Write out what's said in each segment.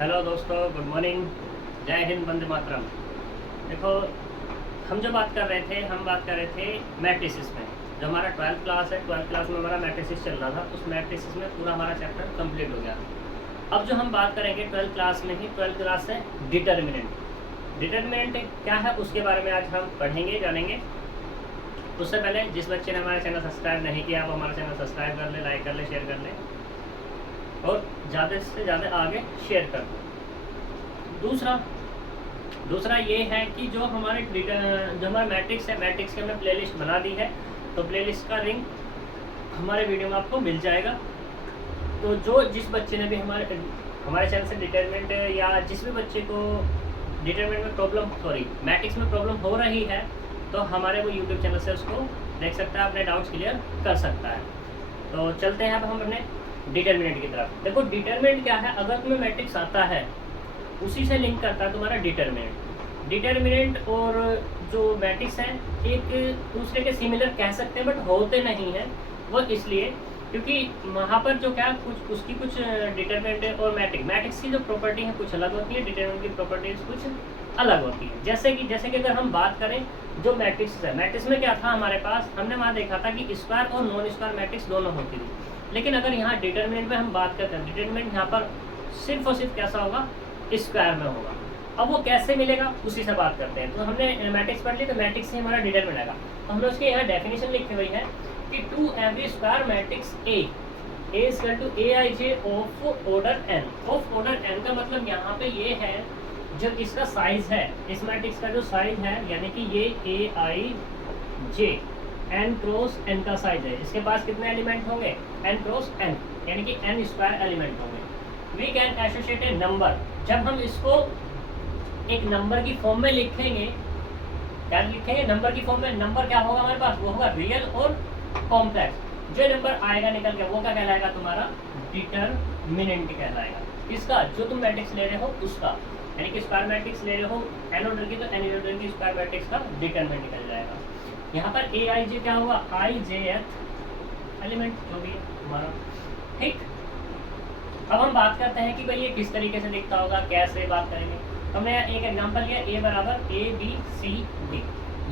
Hello दोस्तों, good morning, जय हिंद, वंदे मातरम। देखो, हम बात कर रहे थे मैट्रिसेस में। जो हमारा 12th क्लास है, 12th क्लास में हमारा मैट्रिसेस चल रहा था। उस मैट्रिसेस में पूरा हमारा चैप्टर कंप्लीट हो गया। अब जो हम बात करेंगे 12th क्लास में ही, 12th क्लास है डिटर्मिनेंट। डिटर्मिनेंट क्या है उसके बारे में आज हम पढ़ेंगे, जानेंगे। उससे पहले जिस बच्चे ने हमारा चैनल सब्सक्राइब नहीं किया वो हमारा चैनल सब्सक्राइब कर ले, लाइक कर ले, शेयर कर ले और ज़्यादा से ज़्यादा आगे शेयर कर दो। दूसरा ये है कि जो हमारा मैट्रिक्स है, मैट्रिक्स की हमने प्लेलिस्ट बना दी है, तो प्लेलिस्ट का लिंक हमारे वीडियो में आपको मिल जाएगा। तो जिस बच्चे ने भी हमारे चैनल से डिटरमिनेंट या जिस भी बच्चे को डिटरमिनेंट में मैट्रिक्स में प्रॉब्लम हो रही है, तो हमारे वो यूट्यूब चैनल से उसको देख सकता है, अपने डाउट्स क्लियर कर सकता है। तो चलते हैं अब हम अपने डिटरमिनेंट की तरफ। देखो, डिटरमिनेंट क्या है, अगर तुम्हें मैट्रिक्स आता है उसी से लिंक करता है तुम्हारा डिटरमिनेंट और जो मैट्रिक्स हैं एक दूसरे के सिमिलर कह सकते हैं, बट होते नहीं हैं। वो इसलिए क्योंकि वहाँ पर जो क्या कुछ डिटरमिनेंट और मैट्रिक्स की जो प्रॉपर्टी है कुछ अलग होती है, डिटरमिनेंट की प्रॉपर्टीज कुछ अलग होती है। जैसे कि अगर हम बात करें जो मैट्रिक्स है, मैट्रिक्स में क्या था हमारे पास, हमने वहाँ देखा था कि स्क्वायर और नॉन स्क्वायर मैट्रिक्स दोनों होती थी। लेकिन अगर यहाँ डिटरमिनेंट में हम बात करते हैं, डिटरमिनेंट यहाँ पर सिर्फ और सिर्फ कैसा होगा, स्क्वायर में होगा। अब वो कैसे मिलेगा उसी से बात करते हैं। तो हमने मैट्रिक्स पढ़ ली, तो मैट्रिक्स से हमारा डिटरमिनेंट आएगा। तो हमने उसके यहाँ डेफिनेशन लिखी हुई है कि to every square matrix A is equal to A I J of order N. Of order N का मतलब यहाँ पे ये है जो इसका साइज है, इस मैट्रिक्स का जो साइज है, यानी कि ये ए I J N cross N का साइज है। इसके पास कितने एलिमेंट होंगे, एन क्रॉस एन, यानी कि एन स्क्वायर एलिमेंट होंगे। We can associate a number. जब हम इसको एक नंबर की फॉर्म में लिखेंगे, क्या लिखेंगे, नंबर की फॉर्म में। नंबर क्या होगा हमारे पास, वो होगा रियल और कॉम्प्लेक्स। जो नंबर आएगा निकल के वो क्या कहलाएगा, तुम्हारा डिटरमिनेंट कहलाएगा। किसका, जो तुम मैट्रिक्स ले रहे हो उसका, यानी कि स्क्वायर मैट्रिक्स ले रहे हो एन ऑर्डर की, तो एन ऑर्डर की स्क्वायर मैट्रिक्स का डिटरमिनेंट निकल जाएगा। यहाँ पर ए आई जे क्या होगा, आई जे एथ एलिमेंट जो भी है हमारा, ठीक। अब हम बात करते हैं कि भाई ये किस तरीके से दिखता होगा, कैसे बात करेंगे। तो हमने एक एग्जांपल लिया, ए बराबर ए बी सी डी।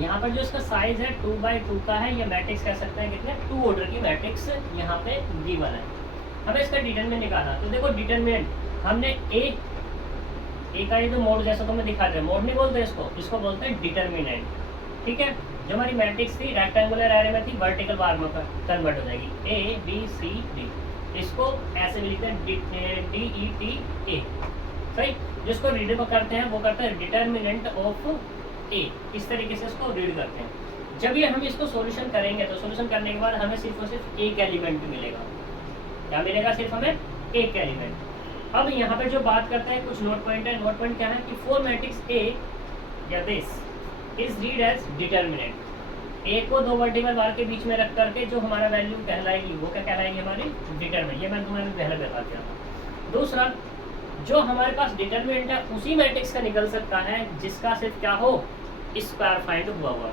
यहाँ पर जो इसका साइज है 2x2 का है, ये मैट्रिक्स कह सकते हैं कितने, 2 ऑर्डर की मैट्रिक्स यहाँ पे गिवन है। हमें इसका डिटरमिनेंट निकालना। तो देखो, डिटरमिनेंट हमने ए का ये जो मोड जैसा तो मैं दिखा रहे, मोड नहीं बोलते इसको बोलते हैं डिटरमिनेंट, ठीक है। जो हमारी मैट्रिक्स थी रेक्टेंगुलर एरे में थी, वर्टिकल बार में कन्वर्ट हो जाएगी, ए बी सी डी। इसको ऐसे भी लिखते हैं डी ई टी ए, सही। जिसको रीड करते हैं वो करते हैं डिटरमिनेंट ऑफ ए, इस तरीके से इसको रीड करते हैं। जब ये हम इसको सॉल्यूशन करेंगे तो सॉल्यूशन करने के बाद हमें सिर्फ और सिर्फ एक एलिमेंट मिलेगा। क्या मिलेगा, सिर्फ हमें एक एलिमेंट। अब यहाँ पे जो बात करते हैं कुछ नोट पॉइंट है। नोट पॉइंट क्या है कि फॉर मैट्रिक्स ए या this is read as determinant. A को 2 वर्टिकल बार के बीच में रख करके जो हमारा वैल्यू कहलाएगी वो क्या कहलाएगी, हमारी डिटरमिनेंट। ये मैं तुम्हें पहले बता दिया था। दूसरा, जो हमारे पास डिटरमिनेंट है उसी मैट्रिक्स का निकल सकता है जिसका सिर्फ क्या हो, स्क्वायर फाइंड हुआ हो,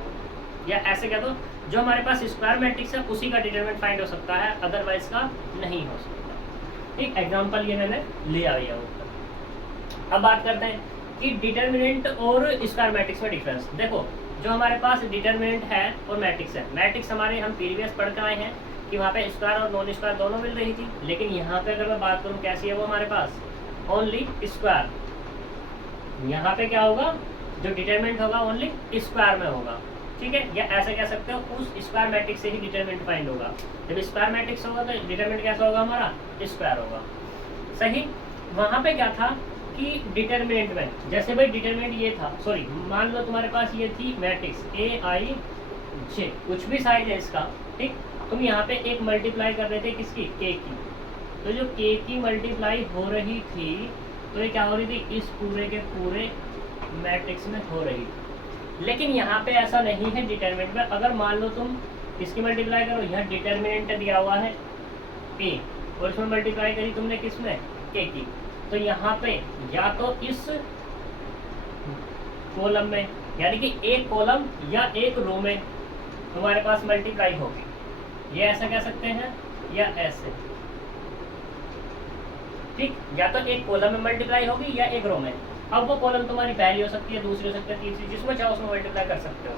या ऐसे कह दो जो हमारे पास स्क्वायर मैट्रिक्स है उसी का डिटरमिनेंट फाइंड हो सकता है, अदरवाइज का नहीं हो सकता। ठीक, एग्जाम्पल ये मैंने लिया हुआ ऊपर। अब बात करते हैं कि डिटरमिनेंट और स्क्वायर मैट्रिक्स में डिफरेंस। देखो, जो हमारे पास डिटरमिनेंट है और मैट्रिक्स है, मैट्रिक्स हमारे हम प्रीवियस पढ़ कर आए हैं कि वहाँ पे स्क्वायर और नॉन स्क्वायर दोनों मिल रही थी। लेकिन यहाँ पे अगर मैं बात करूँ कैसी है वो हमारे पास ओनली स्क्वायर। यहाँ पे क्या होगा, जो डिटरमिनेंट होगा ओनली स्क्वायर में होगा, ठीक है। या ऐसे कह सकते हो उस स्क्वायर मैट्रिक्स से ही डिटरमिनेंट फाइंड होगा। जब स्क्वायर मैट्रिक्स होगा तो डिटरमिनेंट कैसा होगा, हमारा स्क्वायर होगा, सही। वहाँ पे क्या था कि डिटरमिनेंट में, जैसे भाई डिटरमिनेंट ये था, सॉरी मान लो तुम्हारे पास ये थी मैट्रिक्स ए आई जे, कुछ भी साइज है इसका, ठीक। तुम यहाँ पे एक मल्टीप्लाई कर रहे थे किसकी, के की। तो जो के की मल्टीप्लाई हो रही थी तो ये क्या हो रही थी, इस पूरे के पूरे मैट्रिक्स में हो रही थी। लेकिन यहाँ पे ऐसा नहीं है डिटरमिनेंट में। अगर मान लो तुम इसकी मल्टीप्लाई करो, यहाँ डिटरमिनेंट दिया हुआ है ए और इसमें मल्टीप्लाई करी तुमने किसमें, के की, तो यहाँ पे या तो इस कॉलम में, यानी कि एक कॉलम या एक रो में तुम्हारे पास मल्टीप्लाई होगी। ये ऐसा कह सकते हैं या ऐसे, ठीक, या तो एक कॉलम में मल्टीप्लाई होगी या एक रो में। अब वो कॉलम तुम्हारी पहली हो सकती है, दूसरी हो सकती है, तीसरी, जिसमें चाहो उसमें मल्टीप्लाई कर सकते हो।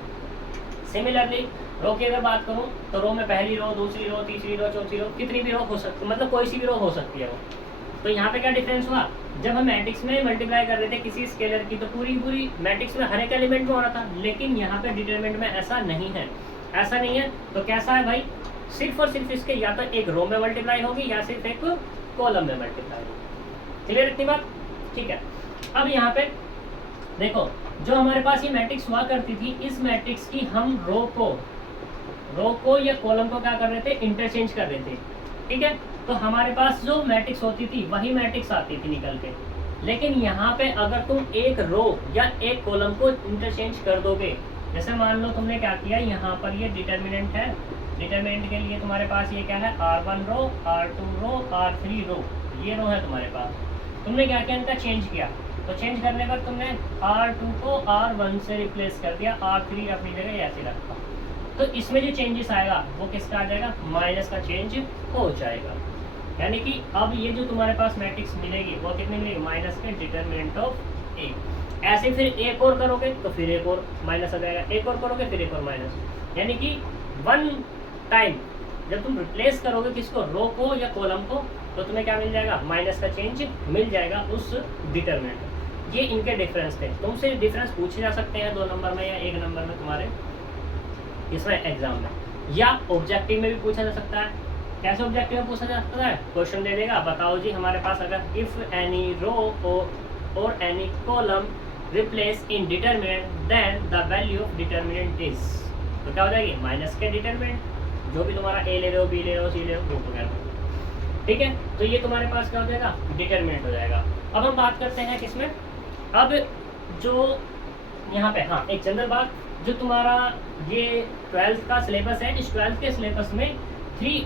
सिमिलरली रो की अगर बात करूँ तो रो में पहली रो, दूसरी रो, तीसरी रो, चौथी रो, कितनी भी रो हो सकती है, मतलब कोई सी भी रो हो सकती है वो। तो यहाँ पे क्या डिफरेंस हुआ, जब हम मैट्रिक्स में मल्टीप्लाई कर रहे थे किसी स्केलर की तो पूरी मैट्रिक्स में हर एक एलिमेंट में हो रहा था, लेकिन यहाँ पे डिटरमिनेंट में ऐसा नहीं है। ऐसा नहीं है तो कैसा है भाई, सिर्फ और सिर्फ इसके या तो एक रो में मल्टीप्लाई होगी या सिर्फ एक कॉलम में मल्टीप्लाई होगी। क्लियर इतनी बात? ठीक है। अब यहाँ पे देखो, जो हमारे पास ये मैट्रिक्स हुआ करती थी, इस मैट्रिक्स की हम रो को या कॉलम को क्या कर रहे थे, इंटरचेंज कर रहे थे। ठीक है, तो हमारे पास जो मैट्रिक्स होती थी वही मैट्रिक्स आती थी निकल के। लेकिन यहाँ पे अगर तुम एक रो या एक कॉलम को इंटरचेंज कर दोगे, जैसे मान लो तुमने क्या किया, यहाँ पर ये डिटरमिनेंट है, डिटरमिनेंट के लिए तुम्हारे पास ये क्या है, R1 रो, R2 रो, R3 रो, ये रो है तुम्हारे पास। तुमने क्या किया, इनका चेंज किया, तो चेंज करने पर तुमने R2 को R1 से रिप्लेस कर दिया, R3 अपनी जगह ऐसे रखा, तो इसमें जो चेंजेस आएगा वो किसका आ जाएगा, माइनस का चेंज हो जाएगा। यानी कि अब ये जो तुम्हारे पास मैट्रिक्स मिलेगी वो कितनी मिलेगी, माइनस के डिटरमिनेंट ऑफ ए। ऐसे फिर एक और करोगे तो फिर एक और माइनस आ जाएगा, एक और करोगे फिर एक और माइनस। यानी कि वन टाइम जब तुम रिप्लेस करोगे किसको, रो को या कॉलम को, तो तुम्हें क्या मिल जाएगा, माइनस का चेंज मिल जाएगा उस डिटरमिनेंट। ये इनके डिफरेंस थे। तुमसे डिफरेंस पूछे जा सकते हैं 2 नंबर में या 1 नंबर में तुम्हारे इसमें एग्जाम में, या ऑब्जेक्टिव में भी पूछा जा सकता है। कैसे ऑब्जेक्टिव में पूछा जा सकता है, क्वेश्चन दे देगा, बताओ जी हमारे पास अगर इफ एनी रो और any column replace in determinant then the value of determinant is, तो क्या हो जाएगी, माइनस के डिटरमिनेंट, जो भी तुम्हारा ए ले रहे हो, बी ले रहे हो, सी ले रहे हो, वो वगैरह। ठीक है, तो ये तुम्हारे पास क्या हो जाएगा, डिटरमिनेंट हो जाएगा। अब हम बात करते हैं किसमें, अब जो यहाँ पे, हाँ एक जनरल बात, जो तुम्हारा ये 12th का सिलेबस है, इस 12th के सिलेबस में 3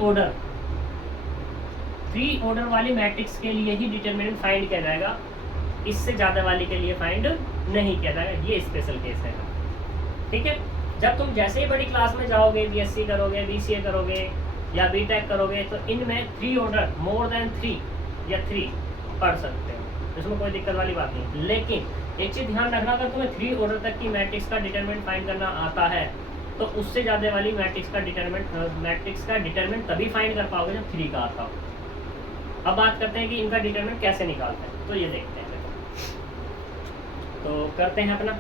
ऑर्डर वाली मैट्रिक्स के लिए ही डिटरमिनेंट फाइंड किया जाएगा, इससे ज़्यादा वाली के लिए फाइंड नहीं किया जाएगा, ये स्पेशल केस है। ठीक है, जब तुम जैसे ही बड़ी क्लास में जाओगे, बीएससी करोगे, बीसीए करोगे या बीटेक करोगे, तो इनमें 3 ऑर्डर मोर देन 3 या 3 पढ़ सकते हो, इसमें कोई दिक्कत वाली बात नहीं। लेकिन एक चीज़ ध्यान रखना, अगर तुम्हें 3 ऑर्डर तक की मैट्रिक्स का डिटरमिनेंट फाइंड करना आता है तो उससे ज़्यादा वाली मैट्रिक्स का डिटरमिनेंट तभी फाइंड कर पाओगे जब 3 का आता हो। अब बात करते हैं कि इनका डिटरमिनेंट कैसे निकालते हैं, तो ये देखते हैं। तो करते हैं अपना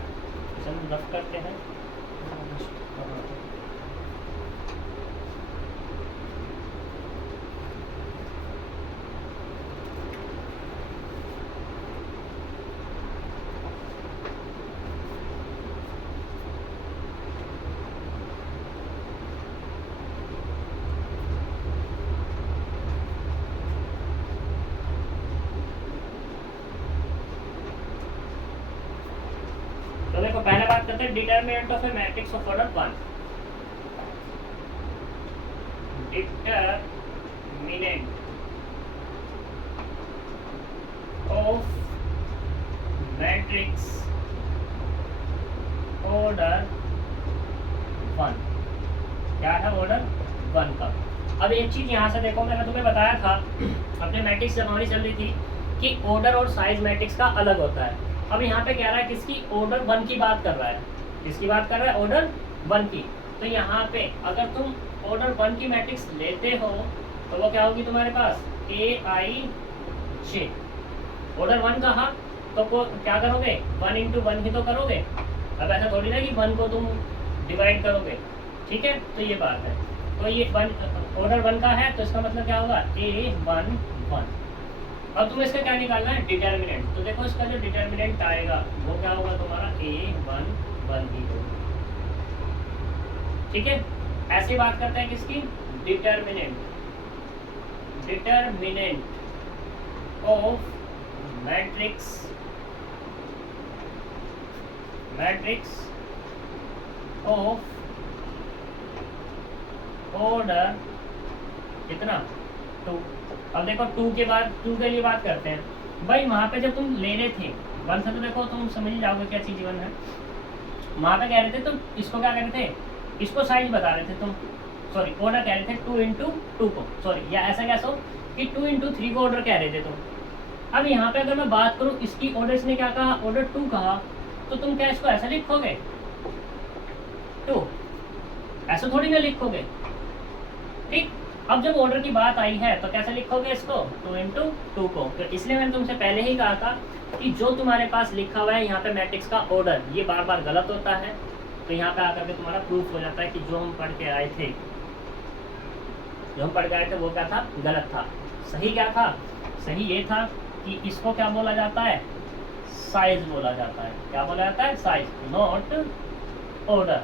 रफ करते हैं। तो देखो पहले बात करते हैं determinant of A matrix of order 1। Determinant of matrix order 1, क्या है, ऑर्डर 1 का। अब एक चीज यहाँ से देखो, मैंने तुम्हें बताया था अपने मैट्रिक्स जब हमारी चल रही थी कि ऑर्डर और साइज मैट्रिक्स का अलग होता है। अब यहाँ पे कह रहा है किसकी, ऑर्डर 1 की बात कर रहा है, किसकी बात कर रहा है, ऑर्डर 1 की। तो यहाँ पे अगर तुम ऑर्डर 1 की मैट्रिक्स लेते हो तो वो क्या होगी तुम्हारे पास, AIJ। ऑर्डर 1 कहा तो क्या करोगे, 1 into 1 ही तो करोगे। अब ऐसा थोड़ी ना कि 1 को तुम डिवाइड करोगे। ठीक है, तो ये बात है। तो ये ऑर्डर 1 का है तो इसका मतलब क्या होगा, A1 1। अब तुम्हें इसका क्या निकालना है, डिटरमिनेंट। तो देखो इसका जो डिटरमिनेंट आएगा वो क्या होगा तुम्हारा, A1 1 ही होगा। ठीक है, ऐसे बात करते हैं किसकी, determinant of matrix of order कितना, 2। अब देखो 2 के बाद 2 के लिए बात करते हैं भाई। वहाँ पे जब तुम ले रहे थे 1 से, तो देखो तुम समझ जाओगे क्या चीज़ 1 है। वहाँ पे कह रहे थे तुम इसको क्या कह रहे थे, इसको साइज बता रहे थे तुम, सॉरी ऑर्डर कह रहे थे 2 into 2 को, सॉरी, या ऐसा कैसे हो कि 2 into 3 को ऑर्डर कह रहे थे तुम। अब यहाँ पे अगर मैं बात करूँ इसकी ऑर्डर, इसने क्या कहा, ऑर्डर 2 कहा, तो तुम क्या इसको ऐसा लिखोगे 2, ऐसा थोड़ी ना लिखोगे, ठीक। अब जब ऑर्डर की बात आई है तो कैसे लिखोगे इसको, 2 इंटू 2 को। तो इसलिए मैंने तुमसे पहले ही कहा था कि जो तुम्हारे पास लिखा हुआ है यहाँ पे मैट्रिक्स का ऑर्डर, ये बार बार गलत होता है, तो यहाँ पे आकर के तुम्हारा प्रूफ हो जाता है कि जो हम पढ़ के आए थे, वो क्या था, गलत था। सही क्या था, सही ये था कि इसको क्या बोला जाता है, साइज बोला जाता है। क्या बोला जाता है, साइज, नॉट ऑर्डर।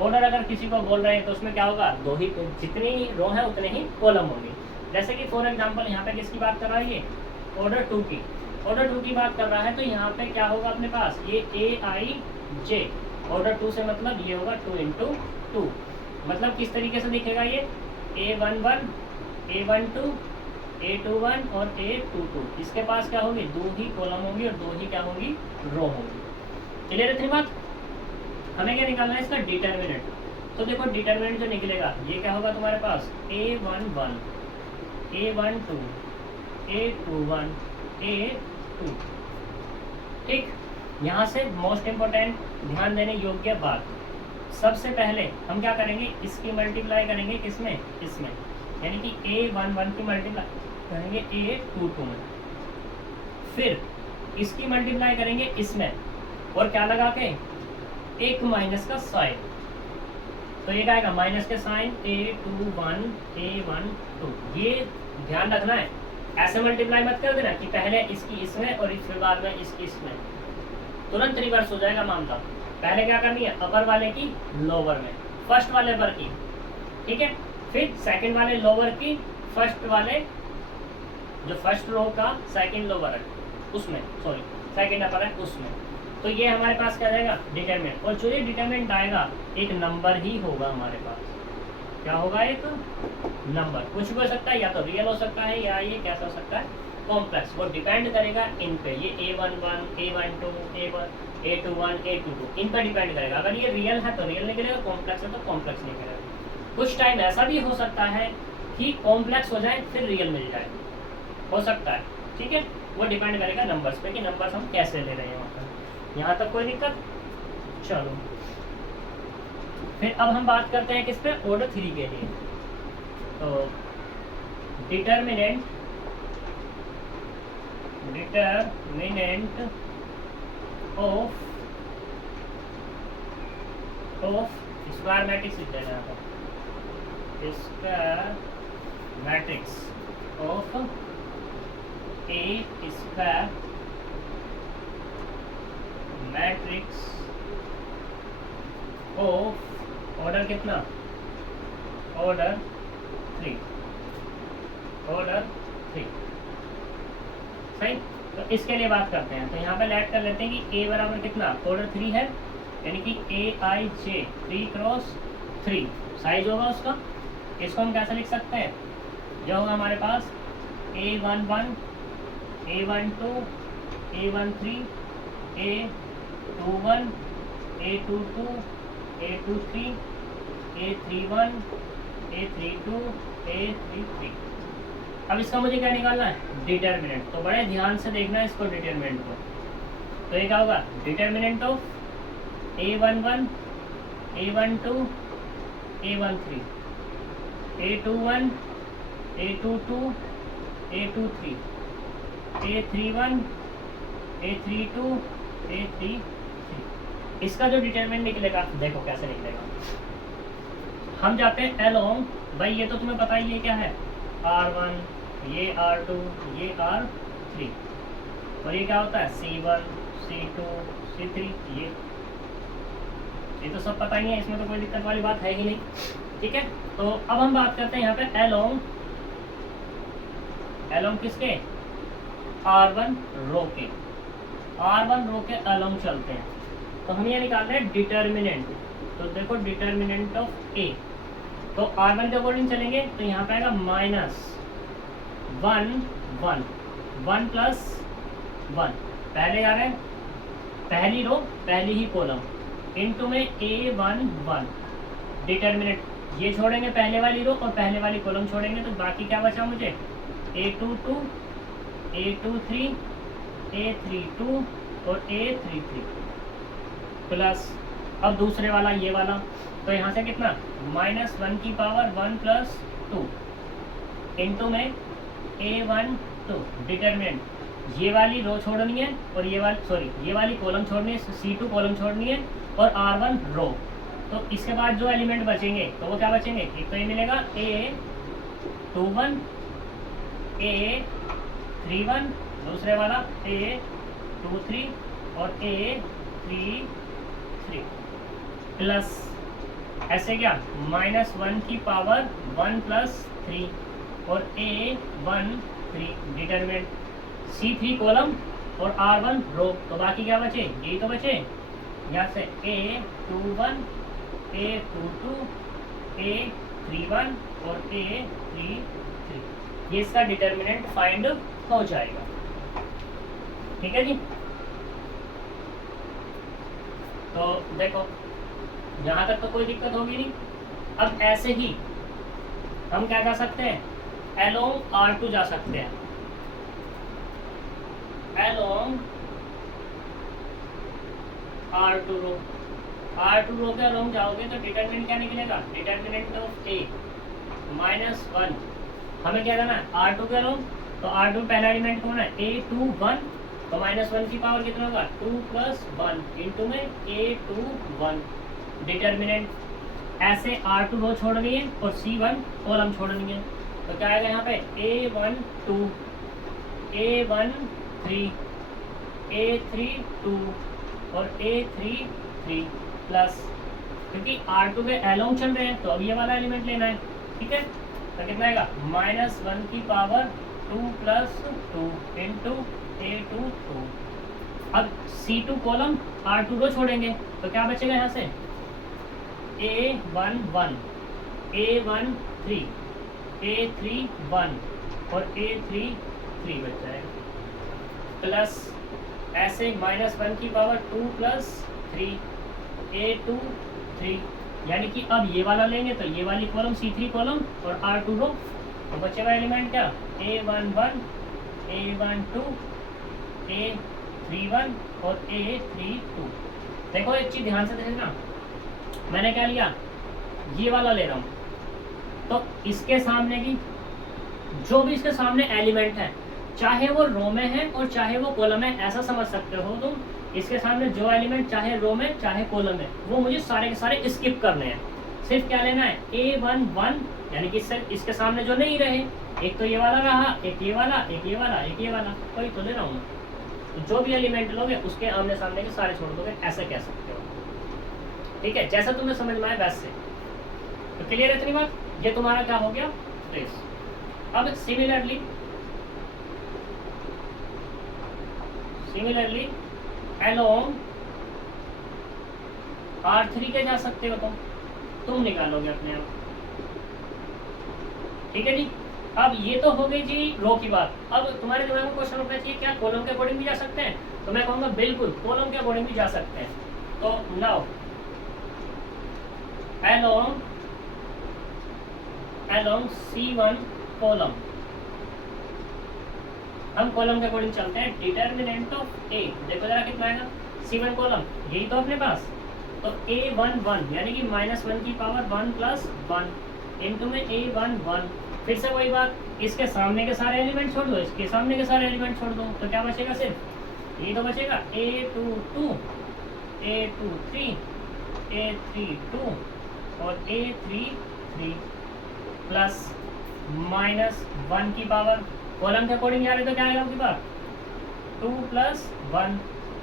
ऑर्डर अगर किसी को बोल रहे हैं तो उसमें क्या होगा, दो ही, जितनी रो है उतने ही कॉलम होंगे। जैसे कि फॉर एग्जांपल यहाँ पे किसकी बात कर रहा है, ये ऑर्डर 2 की, ऑर्डर 2 की बात कर रहा है, तो यहाँ पे क्या होगा अपने पास, ये AIJ, ऑर्डर 2 से मतलब ये होगा 2 इंटू 2। मतलब किस तरीके से दिखेगा ये, A11, A12, A21 और A22, इसके पास क्या होगी, 2 ही कॉलम होंगी और 2 ही क्या होंगी, रो होंगी। क्लियर है इतनी बात। हमें क्या निकालना है, इसका डिटर्मिनेंट। तो देखो डिटर्मिनेंट जो निकलेगा ये क्या होगा तुम्हारे पास, A11, A12, A21, A2, ठीक। यहाँ से मोस्ट इम्पोर्टेंट ध्यान देने योग्य बात, सबसे पहले हम क्या करेंगे, इसकी मल्टीप्लाई करेंगे किसमें, इसमें, यानी कि A11 की मल्टीप्लाई करेंगे A22 में, फिर इसकी मल्टीप्लाई करेंगे इसमें, और क्या लगा के, एक माइनस का साइन, तो ये क्या आएगा, माइनस के साइन, A21, A12। ये ध्यान रखना है, ऐसे मल्टीप्लाई मत कर देना कि पहले इसकी इसमें और इसके बाद में इसकी इसमें, तुरंत रिवर्स हो जाएगा मामला। पहले क्या करनी है, अपर वाले की लोअर में, फर्स्ट वाले पर की, ठीक है, फिर सेकंड वाले लोअर की फर्स्ट वाले, जो फर्स्ट रो का सेकंड लोअर है उसमें, सॉरी सेकंड अपर है उसमें। तो ये हमारे पास क्या जाएगा, डिटरमिनेंट। और जो ये डिटरमिनेंट आएगा एक नंबर ही होगा हमारे पास, क्या होगा, एक नंबर। कुछ भी हो सकता है, या तो रियल हो सकता है, या ये कैसा हो सकता है, कॉम्प्लेक्स। वो डिपेंड करेगा इन पे, ये A11, A12, A21, A22, इन पर डिपेंड करेगा। अगर ये रियल है तो रियल निकलेगा, कॉम्प्लेक्स है तो कॉम्प्लेक्स निकलेगा। कुछ टाइम ऐसा भी हो सकता है कि कॉम्प्लेक्स हो जाए फिर रियल मिल जाए, हो सकता है, ठीक है। वो डिपेंड करेगा नंबर्स पे कि नंबर्स हम कैसे ले रहे हैं। यहाँ तक कोई दिक्कत, चलो फिर अब हम बात करते हैं किस पे, ऑर्डर 3 के लिए। तो डिटरमिनेंट ऑफ स्क्वायर मैट्रिक्स लिख देना था, square matrix of A square matrix of order कितना, ऑर्डर 3, ऑर्डर 3, सही। तो इसके लिए बात करते हैं, तो यहाँ पे लेट कर लेते हैं कि A बराबर कितना, ऑर्डर 3 है, यानी कि AIJ 3 क्रॉस 3 साइज होगा उसका। इसको हम कैसे लिख सकते हैं, जो होगा हमारे पास A11, A12, A13, A21, A22, A23, A31, A32, A33। अब इसका मुझे क्या निकालना है, डिटरमिनेंट। तो बड़े ध्यान से देखना है इसको, डिटरमिनेंट को। तो ये क्या होगा, determinant of A11, A12, A13, A21, A22, A23, A31, A32, A33। इसका जो डिटरमिनेंट निकलेगा देखो कैसे निकलेगा। हम जाते हैं अलोंग, भाई ये तो तुम्हें पता ही है क्या है, R1, ये R2, ये R3, और ये क्या होता है C1, C2, C3, ये तो सब पता ही है, इसमें तो कोई दिक्कत वाली बात है ही नहीं, ठीक है। तो अब हम बात करते हैं यहाँ पे अलोंग किसके, R1 रो के, R1 रो के अलोंग चलते हैं। तो हम ये निकाल रहे हैं डिटरमिनेंट। तो देखो डिटरमिनेंट ऑफ A, तो R1 के अकॉर्डिंग चलेंगे तो यहाँ पे आएगा -1, 1 प्लस 1, पहले आ रहे हैं पहली रो पहली ही कॉलम, इनटू में A11 डिटरमिनेंट, ये छोड़ेंगे पहले वाली रो और पहले वाली कॉलम छोड़ेंगे, तो बाकी क्या बचा मुझे A22, A23 A32 और A33 प्लस अब दूसरे वाला ये वाला, तो यहाँ से कितना -1 की पावर 1 + 2 इंटू में A12 डिटरमिनेंट, ये वाली रो छोड़नी है और ये वाली कॉलम छोड़नी है, C2 कॉलम छोड़नी है और R1 रो। तो इसके बाद जो एलिमेंट बचेंगे तो वो क्या बचेंगे, एक तो ये मिलेगा A21 A31, दूसरे वाला A23 और A33 प्लस ऐसे क्या -1 की पावर 1 + 3 और A13 डिटरमिनेंट, C3 कॉलम और R1 रो। तो बाकी क्या बचे, यही तो बचे, यहाँ से A21 A22 A31 और A33, ये इसका डिटरमिनेंट फाइंड हो जाएगा। ठीक है जी। तो देखो यहाँ तक तो कोई दिक्कत होगी नहीं। अब ऐसे ही हम क्या जा सकते हैं, अलोंग R2 जा सकते हैं, अलोंग R2 रो। R2 रो के अलोंग जाओगे तो डिटरमिनेंट क्या निकलेगा, डिटरमिनेंट ऑफ A -1, हमें क्या करना है R2 के अलोंग, तो R2 पहला एलिमेंट कौन है A21, तो -1 की पावर कितना होगा 2 + 1 इंटू में A21 डिटरमिनेंट, ऐसे R2 रो छोड़नी है और C1 कॉलम छोड़नी है, तो क्या आएगा यहाँ पे A12 A13 A32 और A33 प्लस, क्योंकि R2 के अलोंग चल रहे हैं तो अब ये वाला एलिमेंट लेना है। ठीक है, तो कितना आएगा -1 की पावर 2 + 2 इंटू A22। अब C2 कॉलम R2 रो छोड़ेंगे तो क्या बचेगा यहाँ से A11 A13 A31 और A33 बच जाएगा, प्लस ऐसे -1 की पावर 2 + 3 A23, यानी कि अब ये वाला लेंगे तो ये वाली कॉलम C3 कॉलम और R2 रो, तो बचेगा एलिमेंट क्या A11 A12 A31 और A32। देखो एक चीज ध्यान से देखना, मैंने क्या लिया, ये वाला ले रहा हूँ, तो इसके सामने की जो भी इसके सामने एलिमेंट है, चाहे वो रो में है और चाहे वो कॉलम है, ऐसा समझ सकते हो तुम, इसके सामने जो एलिमेंट चाहे रो में चाहे कॉलम में, वो मुझे सारे के सारे स्किप करने हैं। सिर्फ क्या लेना है A11, यानी कि इसके सामने जो नहीं रहे, एक तो ये वाला रहा, एक ये वाला, एक ये वाला, एक ये वाला, कोई तो ले रहा हूँ। तो जो भी एलिमेंट लोगे उसके आमने सामने के सारे छोड़ दोगे, ऐसे कह सकते हो। ठीक है, जैसा तुम्हें समझ में आए वैसे। तो क्लियर है इतनी बात, ये तुम्हारा क्या हो गया ट्रेस। अब सिमिलरली अलोंग R3 के जा सकते हो तुम निकालोगे अपने आप। ठीक है जी। अब ये तो हो गई जी रो की बात। अब तुम्हारे दिमाग में क्वेश्चन उठना चाहिए, क्या कॉलम के अकॉर्डिंग भी जा सकते हैं? तो मैं कहूँगा बिल्कुल कॉलम के अकॉर्डिंग भी जा सकते हैं। तो नाउ अलोंग C1 कॉलम, हम कॉलम के अकॉर्डिंग चलते हैं। डिटरमिनेंट ऑफ A, देखो जरा कितना आएगा, C1 कॉलम यही तो अपने पास, तो A11 यानी कि -1 की पावर 1 + 1 इंटू में A11। फिर से वही बात, इसके सामने के सारे एलिमेंट छोड़ दो, इसके सामने के सारे एलिमेंट छोड़ दो, तो क्या बचेगा, सिर्फ यही तो बचेगा A22 A23 A32 और A33 प्लस -1 की पावर, कॉलम के अकॉर्डिंग आ रहे तो क्या आएगा आपके पास 2 + 1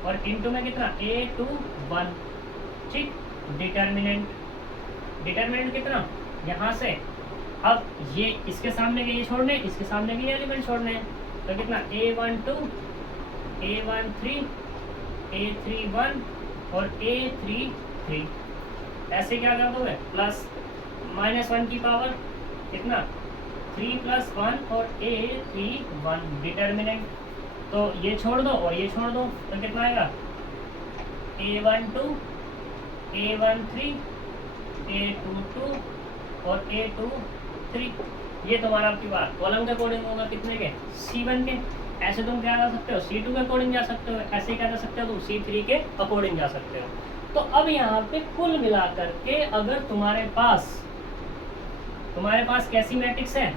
और इंटू में कितना A21। ठीक, डिटरमिनेंट कितना यहाँ से, अब ये इसके सामने के ये छोड़ने, इसके सामने के ये एलिमेंट छोड़ने हैं, तो कितना A12 A13 A31 और A33, ऐसे क्या कर दोगे, प्लस -1 की पावर कितना 3 + 1 और A31 डिटरमिनेंट, तो ये छोड़ दो और ये छोड़ दो, तो कितना आएगा A12 A13 A22 और A23। ये तुम्हारा आपकी बात कॉलम के अकॉर्डिंग होगा कितने के, C1 के। ऐसे तुम क्या जा सकते हो, C2 के अकॉर्डिंग जा सकते हो, ऐसे क्या जा सकते हो तुम C3 के अकॉर्डिंग जा सकते हो। तो अब यहाँ पे कुल मिलाकर के अगर तुम्हारे पास कैसी मैट्रिक्स है,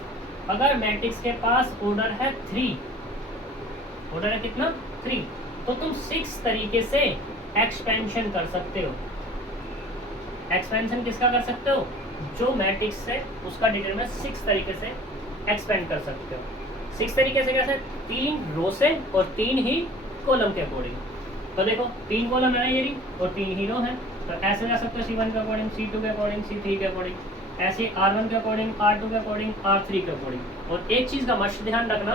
अगर मैट्रिक्स के पास ऑर्डर है 3, ऑर्डर है कितना 3, तो तुम 6 तरीके से एक्सपेंशन कर सकते हो। एक्सपेंशन किसका कर सकते हो, जो मैट्रिक्स है उसका डिटरमिनेंट 6 तरीके से एक्सपेंड कर सकते हो। 6 तरीके से कैसे, 3 रो से और 3 ही कॉलम के अकॉर्डिंग। तो देखो 3 कॉलम है ये और 3 ही रो है, तो ऐसे जा सकते हो C1 के अकॉर्डिंग, C2 के अकॉर्डिंग, C3 के अकॉर्डिंग, ऐसे R1 के अकॉर्डिंग, R2 के अकॉर्डिंग, R3 के अकॉर्डिंग। और एक चीज़ का मस्ट ध्यान रखना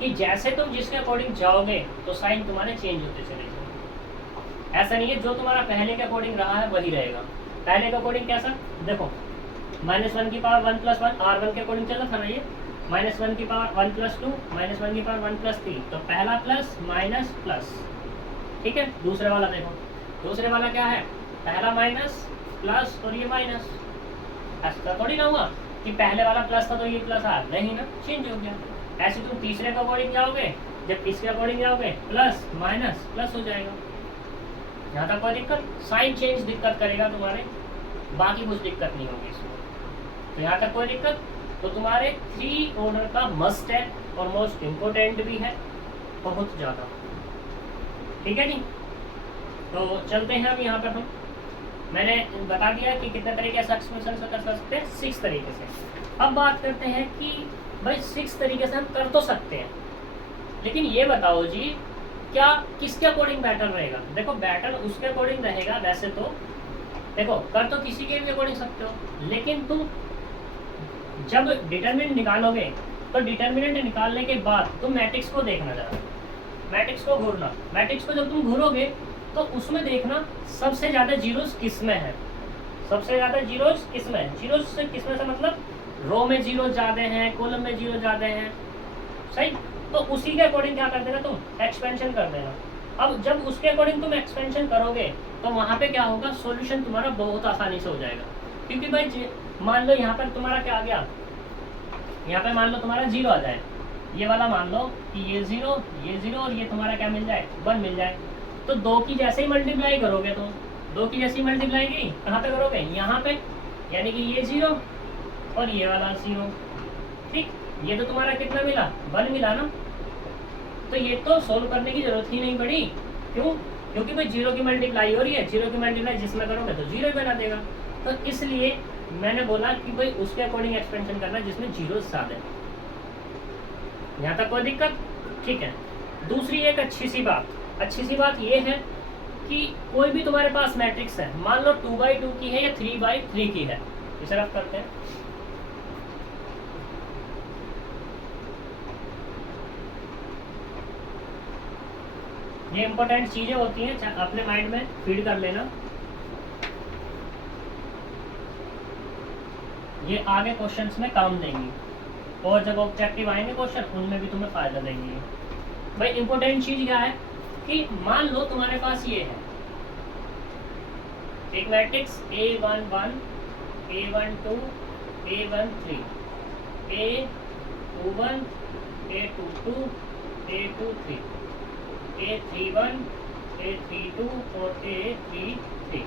कि जैसे तुम जिसके अकॉर्डिंग जाओगे तो साइन तुम्हारे चेंज होते चले जाएंगे। ऐसा नहीं है जो तुम्हारा पहले के अकॉर्डिंग रहा है वही रहेगा। पहले के अकॉर्डिंग कैसा, देखो -1 की पावर 1 + 1 R1 के अकॉर्डिंग चला था ना ये, -1 की पावर 1 + 2, -1 की पावर 1 + 3, तो पहला प्लस माइनस प्लस, ठीक है। दूसरे वाला देखो, दूसरे वाला क्या है, पहला माइनस प्लस और ये माइनस। ऐसा थोड़ी ना हुआ कि पहले वाला प्लस था तो ये प्लस आ, नहीं ना, चेंज हो गया। ऐसे तुम तीसरे के अकॉर्डिंग जाओगे, जब इसके अकॉर्डिंग जाओगे प्लस माइनस प्लस हो जाएगा। यहाँ तक कोई दिक्कत, साइन चेंज दिक्कत करेगा तुम्हारे, बाकी कुछ दिक्कत नहीं होगी इसमें। तो यहाँ तक कोई दिक्कत, तो तुम्हारे 3 ऑर्डर का मस्ट है और मोस्ट इम्पोर्टेंट भी है, बहुत ज़्यादा, ठीक है जी। तो चलते हैं अब यहाँ पर हम, मैंने बता दिया कि कितने तरीके से एक्सपेंशन कर सकते हैं, 6 तरीके से। अब बात करते हैं कि भाई 6 तरीके से हम कर तो सकते हैं, लेकिन ये बताओ जी क्या किसके अकॉर्डिंग बैटर रहेगा। देखो बैटर उसके अकॉर्डिंग रहेगा वैसे तो, देखो कर तो किसी के भी अकॉर्डिंग सकते हो, लेकिन तुम जब डिटरमिनेंट निकालोगे तो डिटरमिनेंट निकालने के बाद तुम मैट्रिक्स को देखना ज़रा, मैट्रिक्स को घूरना। मैट्रिक्स को जब तुम घूरोगे तो उसमें देखना सबसे ज़्यादा जीरोस किस में है, सबसे ज़्यादा जीरोस किस में है। जीरोस से किस में से मतलब रो में जीरो ज़्यादा हैं, कॉलम में जीरो ज़्यादा हैं, सही। तो उसी के अकॉर्डिंग क्या कर देना तुम, एक्सपेंशन कर देना। अब जब उसके अकॉर्डिंग तुम एक्सपेंशन करोगे तो वहाँ पे क्या होगा, सॉल्यूशन तुम्हारा बहुत आसानी से हो जाएगा। क्योंकि भाई मान लो यहाँ पर तुम्हारा क्या आ गया, यहाँ पे मान लो तुम्हारा 0 आ जाए, ये वाला मान लो कि ये 0 और ये तुम्हारा क्या मिल जाए, 1 मिल जाए। तो 2 की जैसे ही मल्टीप्लाई करोगे तुम, 2 की जैसी मल्टीप्लाई की कहाँ पे करोगे, यहाँ पे, यानी कि ये 0 और ये वाला 0, ठीक। ये तो तुम्हारा कितना मिला, 1 मिला ना। तो ये तो सोल्व करने की जरूरत ही नहीं पड़ी, क्यों, क्योंकि भाई 0 की मल्टीप्लाई हो रही है, 0 की मल्टीप्लाई जिसमें करोगे तो 0 ही बना देगा। तो इसलिए मैंने बोला कि भाई उसके अकॉर्डिंग एक्सपेंशन करना जिसमें 0 ज़्यादा है। यहाँ तक कोई दिक्कत, ठीक है। दूसरी एक अच्छी सी बात ये है कि कोई भी तुम्हारे पास मैट्रिक्स है, मान लो 2/2 की है या 3/3 की है, इसे रफ करते हैं। ये इंपॉर्टेंट चीजें होती हैं, अपने माइंड में फीड कर लेना, ये आगे क्वेश्चंस में काम देंगी, और जब ऑब्जेक्टिव आएंगे क्वेश्चन उनमें भी तुम्हें फायदा देंगे। भाई इंपॉर्टेंट चीज क्या है कि मान लो तुम्हारे पास ये है एक matrix A11, A12, A13, A21, A22, A23, A31, A32 और A33।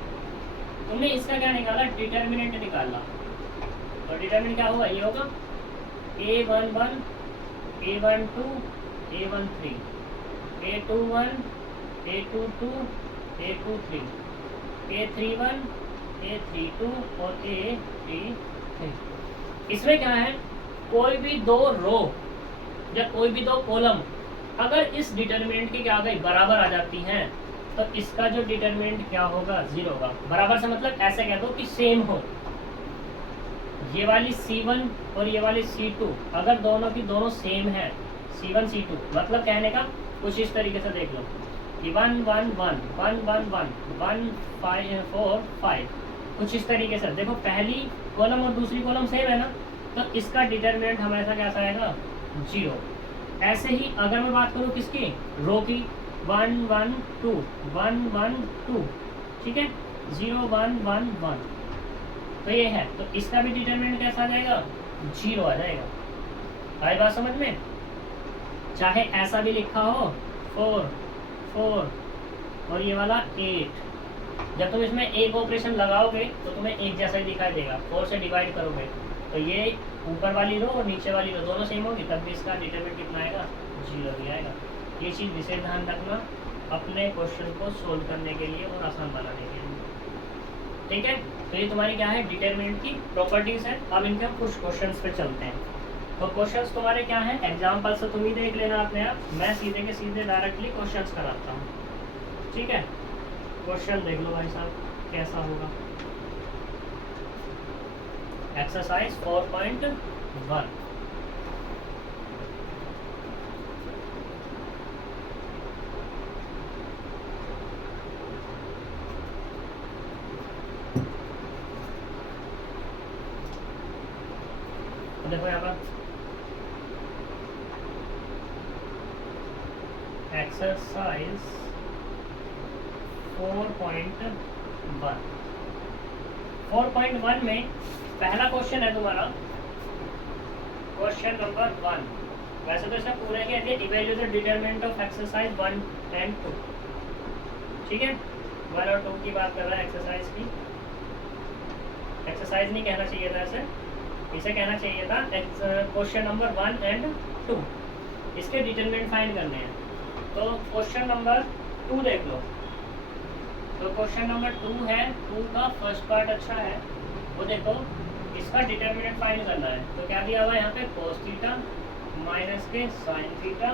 तुमने इसका क्या निकाला, डिटर्मिनेंट निकाला, और डिटर्मिनेंट क्या होगा, ये होगा A11, A12, A13, A21, A22, A23, A31, A32 और A33। इसमें क्या है, कोई भी 2 रो या कोई भी 2 कॉलम अगर इस डिटरमिनेंट की क्या आ गई, बराबर आ जाती हैं, तो इसका जो डिटरमिनेंट क्या होगा, 0 होगा। बराबर से मतलब ऐसे कह दो कि सेम हो, ये वाली C1 और ये वाली C2 अगर दोनों की दोनों सेम है, C1 C2 मतलब कहने का कुछ इस तरीके से देख लो कि 1 1 1 1 1 1 1 5 4 5, कुछ इस तरीके से। देखो पहली कॉलम और दूसरी कॉलम सेम है ना, तो इसका डिटरमिनेंट हमेशा कैसा आएगा, 0। ऐसे ही अगर मैं बात करूँ किसकी, रो की, 1 1 2 1 1 2, ठीक है, 0 1 1 1, तो ये है, तो इसका भी डिटरमिनेंट कैसा आ जाएगा, 0 आ जाएगा। आई बात समझ में, चाहे ऐसा भी लिखा हो 4 4 और ये वाला 8, जब तुम इसमें एक ऑपरेशन लगाओगे तो तुम्हें एक जैसा ही दिखाई देगा। 4 से डिवाइड करोगे तो ये ऊपर वाली रो और नीचे वाली रो दोनों सेम होगी, तब भी इसका डिटरमिनेंट कितना आएगा, 0 ही आएगा। ये चीज़ विशेष ध्यान रखना अपने क्वेश्चन को सोल्व करने के लिए और आसान बनाने के लिए, ठीक है। तो ये तुम्हारी क्या है, डिटरमिनेंट की प्रॉपर्टीज़ है। अब इनके हम कुछ क्वेश्चंस पे चलते हैं। तो क्वेश्चंस तुम्हारे क्या हैं, एग्जाम्पल से तुम ही देख लेना अपने आप, मैं सीधे के सीधे डायरेक्टली क्वेश्चंस कराता हूँ, ठीक है। क्वेश्चन देख लो भाई साहब कैसा होगा। एक्सरसाइज 4.1, देखो यहाँ पर एक्सरसाइज 4.1 में पहला क्वेश्चन है तुम्हारा क्वेश्चन नंबर 1। वैसे तो इसका पूरा क्या है, evaluate the determinant of exercise 1 and 2, ठीक है। 1 और 2 की बात कर रहा है एक्सरसाइज की। एक्सरसाइज नहीं कहना चाहिए था इसे कहना चाहिए था क्वेश्चन नंबर 1 एंड 2। इसके डिटरमिनेंट फाइंड करने हैं। तो क्वेश्चन नंबर 2 देख लो। तो क्वेश्चन नंबर 2 है, 2 का फर्स्ट पार्ट अच्छा है, वो देखो इसका डिटरमिनेंट फाइंड करना है। तो क्या दिया हुआ है यहाँ पे, cos थीटा माइनस के sin थीटा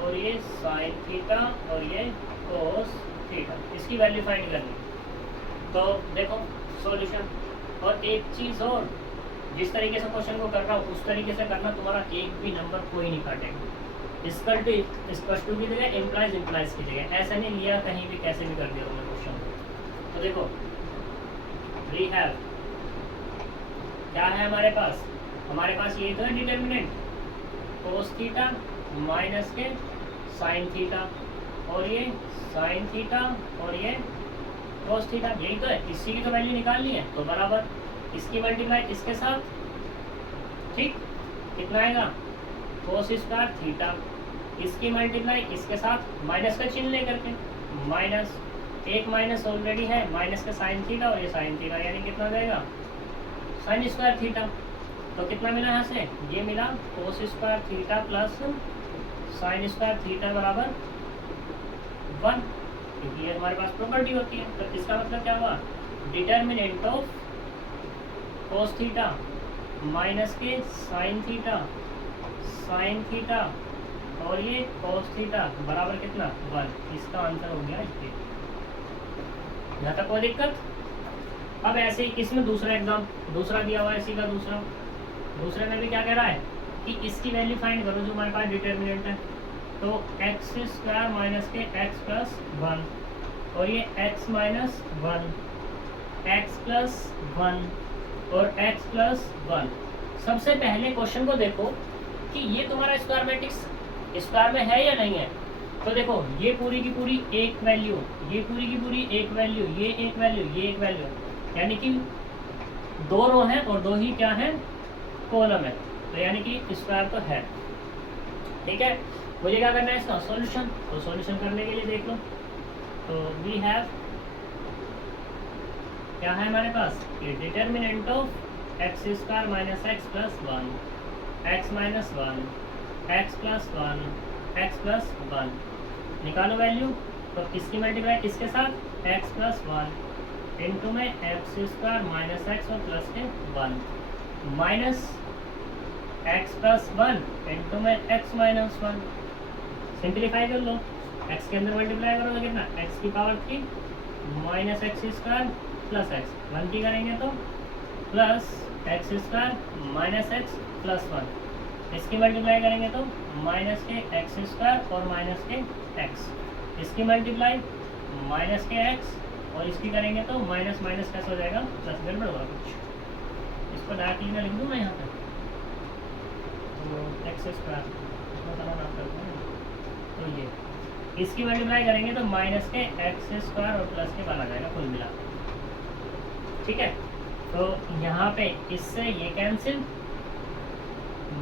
और ये sin थीटा और ये cos थीटा, इसकी वैल्यू फाइंड करनी। तो देखो सॉल्यूशन, और एक चीज़ और, जिस तरीके से क्वेश्चन को कर रहा हूँ उस तरीके से करना, तुम्हारा एक भी नंबर कोई नहीं काटेगा। इक्वल टू की जगह इम्प्लाइज की जगह, ऐसा नहीं लिया कहीं भी कैसे भी कर दिया तुमने क्वेश्चन को। तो देखो रीहैव क्या है हमारे पास ये तो है डिटरमिनेंट, cos थीटा माइनस के sin थीटा और ये sin थीटा और ये cos थीटा, यही तो है। इसी की तो वैल्यू निकालनी है, तो बराबर इसकी मल्टीप्लाई इसके साथ, ठीक, कितना आएगा cos स्क्वायर थीटा, इसकी मल्टीप्लाई इसके साथ माइनस का चिन्ह लेकर के, माइनस एक माइनस ऑलरेडी है, माइनस का साइन थीटा और ये साइन थीटा, यानी कितना हो जाएगा साइन स्क्वायर थीटा। तो कितना मिला यहाँ से, ये मिला cos square theta plus sine square theta बराबर 1, क्योंकि ये हमारे पास प्रॉपर्टी होती है। तो इसका मतलब क्या हुआ, determinant of cos theta minus के साइन थीटा और ये cos थीटा बराबर कितना 1, इसका आंसर हो गया ये। यहाँ तक कोई दिक्कत। अब ऐसे ही इसमें दूसरा दिया हुआ है, इसी का दूसरे में भी क्या कह रहा है कि इसकी वैल्यू फाइंड करो जो हमारे पास डिटरमिनेंट है। तो एक्स स्क्वायर माइनस के एक्स प्लस 1 और ये एक्स माइनस 1, एक्स प्लस 1 और एक्स प्लस 1। सबसे पहले क्वेश्चन को देखो कि ये तुम्हारा स्क्वायर मैट्रिक्स स्क्वायर में है या नहीं है। तो देखो ये पूरी की पूरी एक वैल्यू, ये पूरी की पूरी एक वैल्यू, ये एक वैल्यू, ये एक वैल्यू, यानी कि 2 रो हैं और 2 ही क्या है कॉलम है, तो यानी कि स्क्वायर तो है, ठीक है। मुझे क्या करना है इसका सॉल्यूशन, तो सॉल्यूशन करने के लिए देख लो। तो वी हैव क्या है हमारे पास, ये determinant of x square minus x plus 1, x minus 1, x plus 1, x plus 1, निकालो वैल्यू। तो किसकी मल्टीप्लाई किसके साथ, एक्स प्लस 1 इंटू में एक्स स्क्वायर माइनस एक्स और प्लस के 1 माइनस एक्स प्लस 1 इंटू में एक्स माइनस 1। सिंप्लीफाई कर लो, एक्स के अंदर मल्टीप्लाई करो तो कितना, एक्स की power 3 minus x square plus x, 1 की करेंगे तो plus x square minus x plus 1, इसकी मल्टीप्लाई करेंगे तो माइनस के एक्स स्क्वायर और माइनस के एक्स, इसकी मल्टीप्लाई माइनस के एक्स और इसकी करेंगे तो माइनस माइनस कैसे हो जाएगा प्लस, गड़बड़ होगा कुछ, इसको डायरेक्टली मैं लिख दूँ मैं यहाँ पे, तो एक्स स्क्वायर तो ये इसकी मल्टीप्लाई करेंगे तो माइनस के एक्स स्क्वायर और प्लस के 1 आ जाएगा कुल मिला, ठीक है। तो यहाँ पे इससे ये कैंसिल,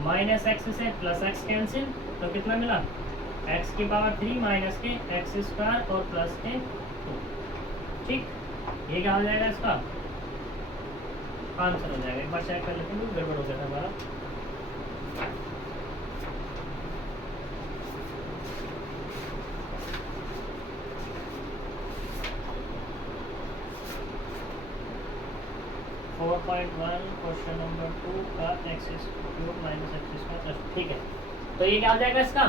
माइनस एक्स से प्लस एक्स कैंसिल, तो कितना मिला एक्स की पावर 3 माइनस के एक्स स्क्वायर और प्लस के 2। ठीक, ये क्या हो जाएगा इसका आंसर हो जाएगा। एक बार चेक कर लेते हैं, गड़बड़ हो गया था हमारा। क्वेश्चन नंबर 2 का x cube minus x square, ठीक है। तो ये क्या हो जाएगा इसका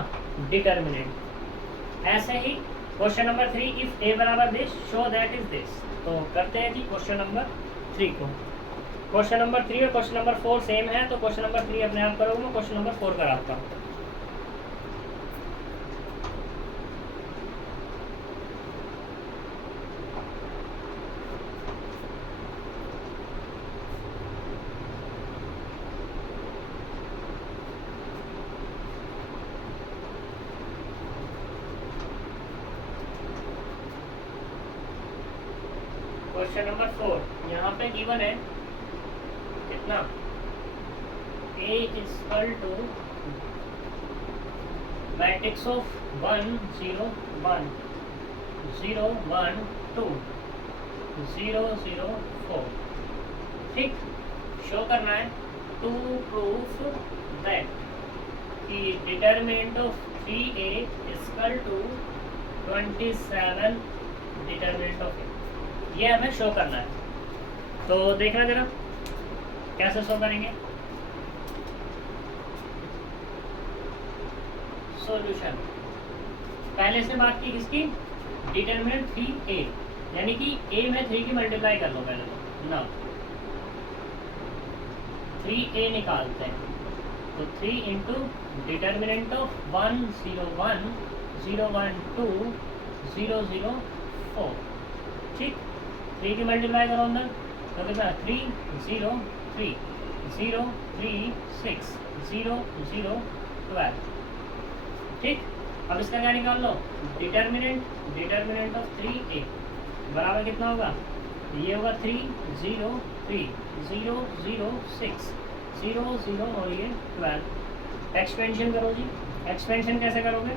डिटर्मिनेंट। ऐसे ही क्वेश्चन नंबर 3, इफ ए बराबर this show that is this. तो करते हैं जी क्वेश्चन नंबर 3 को। क्वेश्चन नंबर 3 और क्वेश्चन नंबर 4 सेम है, तो क्वेश्चन नंबर 3 अपने आप करोगे, मैं क्वेश्चन नंबर 4 कराता हूँ। क्वेश्चन नंबर 4 यहाँ पे गिवन है कितना a equal to matrix of 1 0 1 0 1 2 0 0 4। ठीक, शो करना है टू प्रूफ दैट कि determinant of 3a equal to 27 determinant of a, ये हमें शो करना है। तो देखना जरा कैसे शो करेंगे। सॉल्यूशन, पहले से बात की किसकी, डिटर्मिनेंट 3a, यानी कि a में 3 की मल्टीप्लाई कर लो पहले तो ना, 3a निकालते हैं। तो 3 इंटू डिटर्मिनेंट ऑफ 1 0 1 0 1 2 0 0 4। ठीक, 3 की मल्टीप्लाई करो अंदर, तो कितना 3 0 3 0 3 6 0 0 12। ठीक, अब इसका क्या निकाल लो, डिटर्मिनेंट ऑफ 3a बराबर कितना होगा, ये होगा 3 0 3 0 0 6 0 0 और ये 12। एक्सपेंशन करो जी, एक्सपेंशन कैसे करोगे,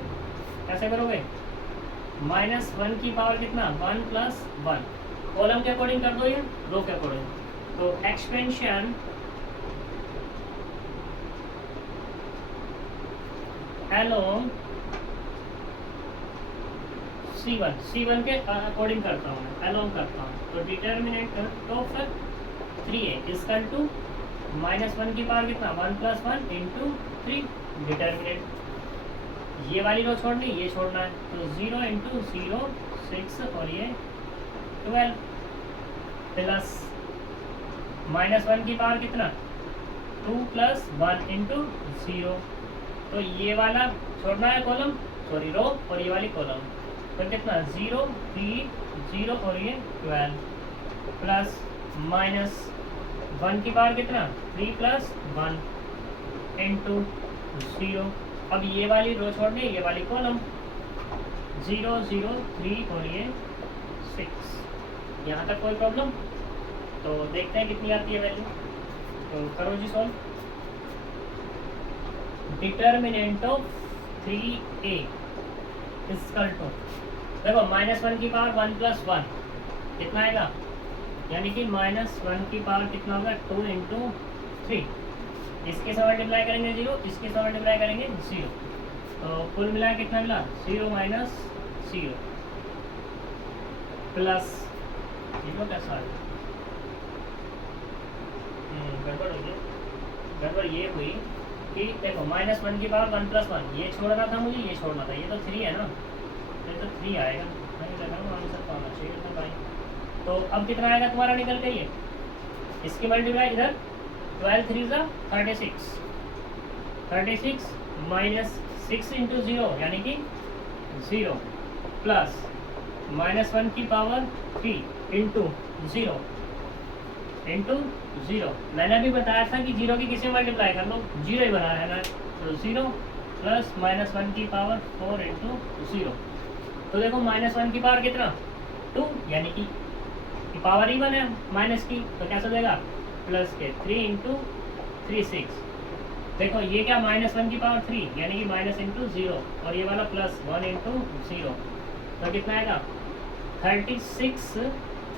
कैसे करोगे, -1 की पावर कितना 1 प्लस 1, कॉलम के अकॉर्डिंग कर दो या रो के अकॉर्डिंग। तो एक्सपेंशन अलोंग C1 के अकॉर्डिंग करता हूँ मैं, अलोंग करता हूँ। तो determinant of 3a equal to -1 की पावर कितना 1 प्लस 1 इंटू 3 डिटर्मिनेंट, ये वाली रो छोड़नी, ये छोड़ना है। तो 0 इंटू 0 6 और ये 12 प्लस -1 की पावर कितना 2 प्लस 1 इंटू 0। तो ये वाला छोड़ना है कॉलम, सॉरी रो, और ये वाली कॉलम। तो कितना 0 3 0 और ये 12 प्लस -1 की पावर कितना 3 प्लस 1 इंटू 0। अब ये वाली रो छोड़ दी, ये वाली कॉलम 0 0 3 और ये 6। यहाँ तक कोई प्रॉब्लम? तो देखते हैं कितनी आती है वैल्यू। तो करो जी solve. Determinant of 3a equal to, देखो -1 की पावर 1 प्लस 1 कितना आएगा, यानी कि -1 की पावर कितना होगा 2 इंटू 3, इसके साथ मल्टीप्लाई करेंगे 0, इसके साथ मल्टीप्लाई करेंगे 0, तो कुल मिला कितना मिला 0 माइनस 0 प्लस 0 कैसा आएगा, गड़बड़ हो गई। गड़बड़ ये हुई कि देखो -1 की पावर 1 प्लस 1, ये छोड़ना था मुझे, ये छोड़ना था, ये तो 3 है ना, ये तो 3 आएगा, नहीं लगा आंसर तो आना चाहिए था भाई। तो अब कितना आएगा तुम्हारा निकल के, ये इसकी मल्टीप्लाई इधर 12 3 ज़ा 36, 36 माइनस 6 इंटू 0 यानी कि 0 प्लस -1 की पावर 3 इंटू 0 इंटू 0। मैंने अभी बताया था कि 0 की किसी मल्टीप्लाई कर लो, 0 ही बनाया है ना, तो 0 प्लस -1 की पावर 4 इंटू 0। तो देखो -1 की पावर कितना 2, यानी कि पावर इवन है माइनस की, तो कैसे देगा प्लस के 3 इंटू 3 6 देखो ये क्या -1 की पावर 3 यानी कि माइनस इंटू जीरो, और ये वाला +1 इंटू जीरो, तो कितना आएगा 36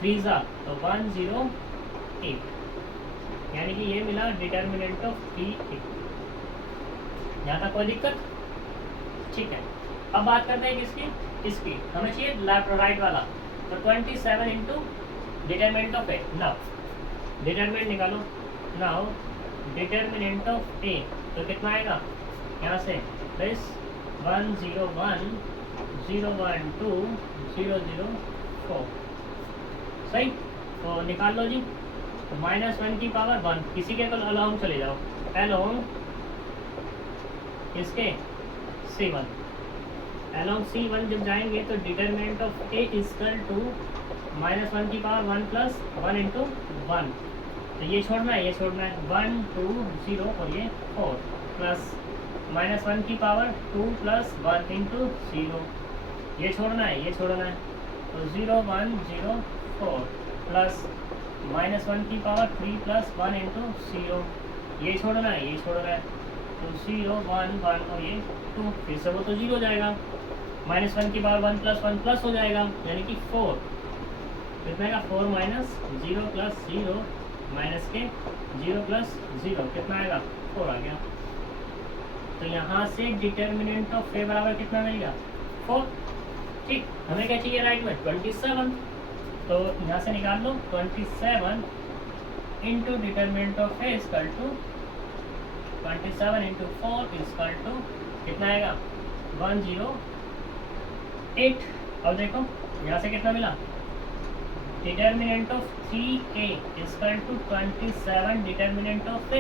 3 तो 108, यानी कि ये मिला डिटर्मिनेंट ऑफ 3a। यहाँ तक कोई दिक्कत? ठीक है, अब बात करते हैं किसकी, इसकी हमें चाहिए लेफ्ट राइट वाला, तो 27 into determinant of A. Now determinant निकालो, नाउ डिटर्मिनेंट ऑफ ए तो कितना आएगा यहाँ से प्लस 101 012 004, सही। तो निकाल लो जी, तो -1 की पावर 1, किसी के अलोंग चले जाओ, अलोंग इसके C1, अलोंग C1 जब जाएंगे तो determinant of A equal to -1 की पावर 1 प्लस 1 इंटू 1, तो ये छोड़ना है, ये छोड़ना है 1 2 0 और ये 4 प्लस -1 की पावर 2 प्लस 1 इंटू 0, ये छोड़ना है, ये छोड़ना है, तो 0 1 0 4 प्लस -1 की पावर 3 प्लस 1 इंटू 0, ये छोड़ना है, ये छोड़ना है, तो 0 1 1 और ये 2, फिर से वो तो 0 हो जाएगा, -1 की पावर 1 प्लस 1 प्लस हो जाएगा यानी कि 4, कितना आएगा 4 माइनस 0 प्लस 0 माइनस के 0 प्लस 0, कितना आएगा 4 आ गया। तो यहाँ से डिटर्मिनेंट ऑफ ए बराबर कितना मिल गया 4। ठीक, हमें क्या चाहिए राइट में 27, तो यहाँ से निकाल लो 27 into determinant of A equal to 27 into 4 equal to कितना आएगा 108। अब देखो यहाँ से कितना मिला, determinant of 3a equal to 27 determinant of a,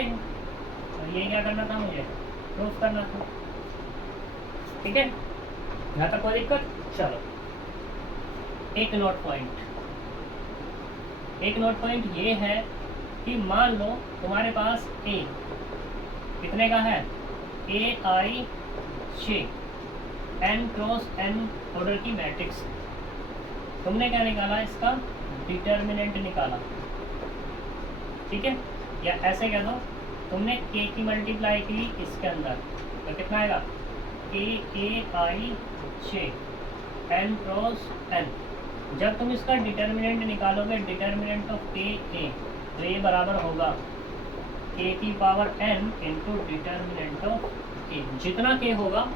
और ये क्या करना था मुझे प्रूफ करना था। ठीक है, यहाँ तक कोई दिक्कत? चलो एक नोट पॉइंट ये है कि मान लो तुम्हारे पास a कितने का है, aij n cross n order की मैट्रिक्स, तुमने क्या निकाला, इसका डिटर्मिनेंट निकाला। ठीक है, या ऐसे कह दो तुमने k की मल्टीप्लाई की इसके अंदर, तो कितना आएगा aij n क्रॉस n। जब तुम इसका डिटर्मिनेंट निकालोगे, डिटर्मिनेंट ऑफ a तो ये बराबर होगा k की power n into determinant of a, जितना k होगा,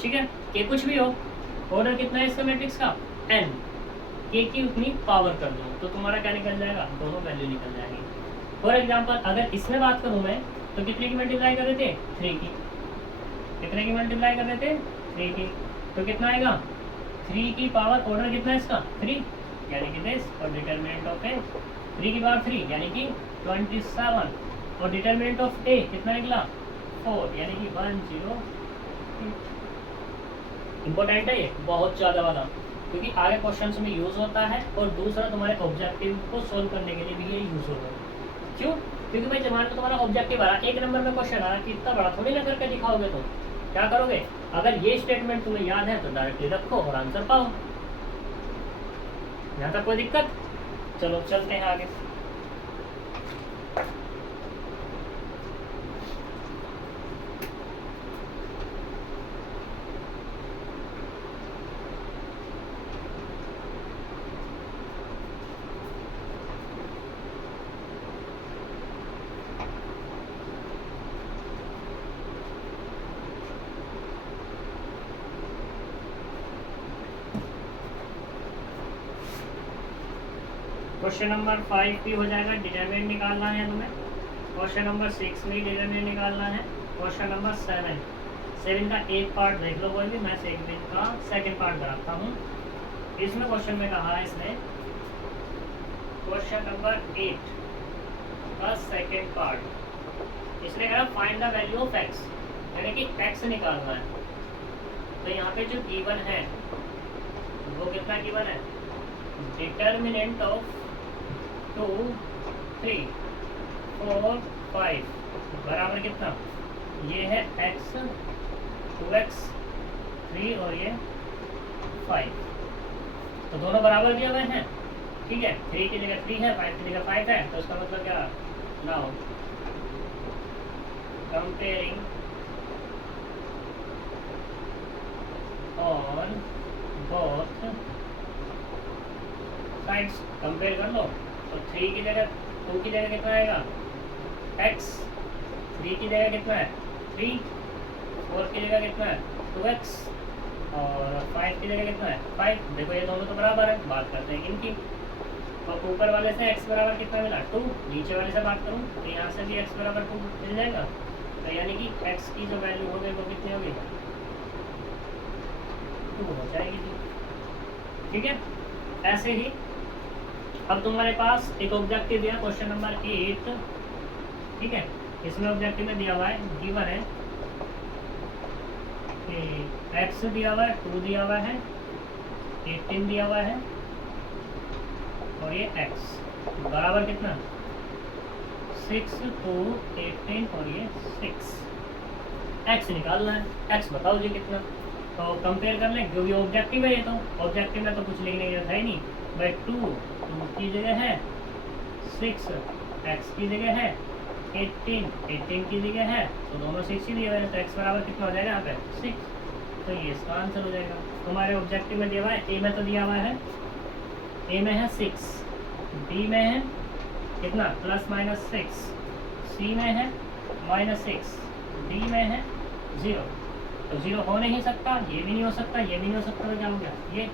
ठीक है, k कुछ भी हो, ऑर्डर कितना है इसका मैट्रिक्स का n, k की उतनी पावर कर दो तो तुम्हारा क्या निकल जाएगा, दोनों वैल्यू निकल जाएगी। फॉर एग्जांपल अगर इसमें बात करूं मैं, तो कितने की मल्टीप्लाई कर रहे थे 3 की, कितने की मल्टीप्लाई कर रहे थे 3 की, तो कितना आएगा 3 की पावर ऑर्डर कितना है इसका 3, यानी कि दिस, और डिटर्मिनेंट ऑफ ए 3 की पावर 3 यानी कि 27, और डिटर्मिनेंट ऑफ ए कितना निकला 4 यानी कि 108। इंपॉर्टेंट है ये बहुत ज़्यादा वाला, क्योंकि आगे क्वेश्चंस में यूज़ होता है, और दूसरा तुम्हारे ऑब्जेक्टिव को सोल्व करने के लिए भी ये यूज़ होगा। क्यों? क्योंकि भाई जब मान लो तुम्हारा ऑब्जेक्टिव आ रहा, एक नंबर में क्वेश्चन आ रहा कि इतना बड़ा थोड़ी ना करके दिखाओगे, तो क्या करोगे, अगर ये स्टेटमेंट तुम्हें याद है तो डायरेक्टली रखो और आंसर पाओ। यहाँ तक कोई दिक्कत? चलो चलते हैं आगे। क्वेश्चन नंबर 5 भी हो जाएगा, डिटरमिनेंट निकालना है तुम्हें। क्वेश्चन नंबर 6 में डिटरमिनेंट निकालना है। क्वेश्चन नंबर 7 का एक पार्ट देख लो, कोई भी, मैं 7 का सेकंड पार्ट कराता हूँ। इसमें क्वेश्चन में कहा है, इसने क्वेश्चन नंबर 8 का सेकंड पार्ट, इसने कहा find the value of x, यानी कि एक्स निकालना है। तो यहाँ पे जो गिवन है वो कितना गिवन है, डिटर्मिनेंट ऑफ 2 3 4 5 बराबर कितना, ये है x 2x 3 और ये 5, तो दोनों बराबर दिए हुए हैं। ठीक है, 3 की जगह 3 है, 5 की जगह 5 है, तो इसका मतलब क्या ना हो, comparing on both sides, compare कर लो। तो 3 की जगह 2 की जगह कितना आएगा x, 3 की जगह कितना है 3, 4 की जगह कितना है 2x और 5 की जगह कितना है 5। देखो ये दोनों तो बराबर है, बात करते हैं इनकी। तो ऊपर वाले से x बराबर कितना मिला 2, नीचे वाले से बात करूँ तो यहाँ से भी x बराबर 2 मिल जाएगा। तो यानी कि x की जो वैल्यू होगी वो कितनी होगी 2 हो जाएगी। ठीक है, ऐसे ही अब तुम्हारे पास एक ऑब्जेक्टिव दिया क्वेश्चन नंबर 8। ठीक है, इसमें ऑब्जेक्टिव में दिया हुआ है, गिवन है कि x दिया हुआ है, 2 दिया हुआ है, 18 दिया हुआ है और ये x बराबर कितना 6, 2, 18 और ये 6। x निकालना है, x बताओ जी कितना। तो कंपेयर कर लें क्योंकि ऑब्जेक्टिव है ये, तो ऑब्जेक्टिव में तो कुछ लिखने की जरूरत है ही नहीं भाई। 2 की जगह है 6, x की जगह है 18 की जगह है, तो दोनों 6 ही दिए हुए हैं। तो x बराबर कितना हो जाएगा यहाँ पे 6। तो ये इसका आंसर हो जाएगा। तुम्हारे ऑब्जेक्टिव में दिया हुआ है, ए में तो दिया हुआ है, ए में है 6, बी में है कितना +-6, सी में है -6, डी में है 0। तो 0 हो नहीं सकता, ये भी नहीं हो सकता, ये भी नहीं हो सकता। तो क्या हो गया ये,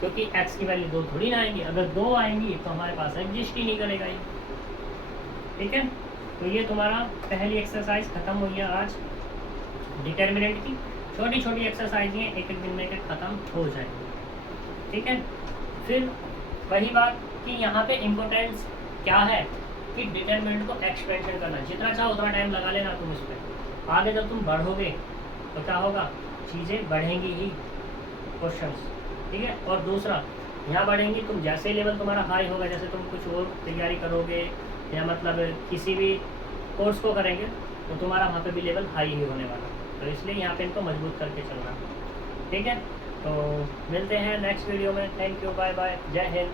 क्योंकि x की वैल्यू 2 थोड़ी ना आएंगी। अगर 2 आएंगी तो हमारे पास एग्जिस्ट ही नहीं करेगा ये। ठीक है, तो ये तुम्हारा पहली एक्सरसाइज खत्म हुई है आज डिटर्मिनेंट की। छोटी छोटी एक्सरसाइज हैं, एक एक दिन में एक ख़त्म हो जाएंगी। ठीक है, फिर वही बात कि यहाँ पे इम्पोर्टेंस क्या है कि डिटरमिनेंट को एक्सपेंशन करना, जितना चाहो उतना टाइम लगा लेना तुम इस पर। आगे जब तुम बढ़ोगे तो क्या होगा, चीज़ें बढ़ेंगी ही क्वेश्चंस। ठीक है, और दूसरा यहाँ बढ़ेंगी तुम जैसे लेवल तुम्हारा हाई होगा, जैसे तुम कुछ और तैयारी करोगे या मतलब किसी भी कोर्स को करेंगे तो तुम्हारा वहाँ पे भी लेवल हाई ही होने वाला। तो इसलिए यहाँ पे इनको मजबूत करके चलना। ठीक है, तो मिलते हैं नेक्स्ट वीडियो में। थैंक यू, बाय बाय, जय हिंद।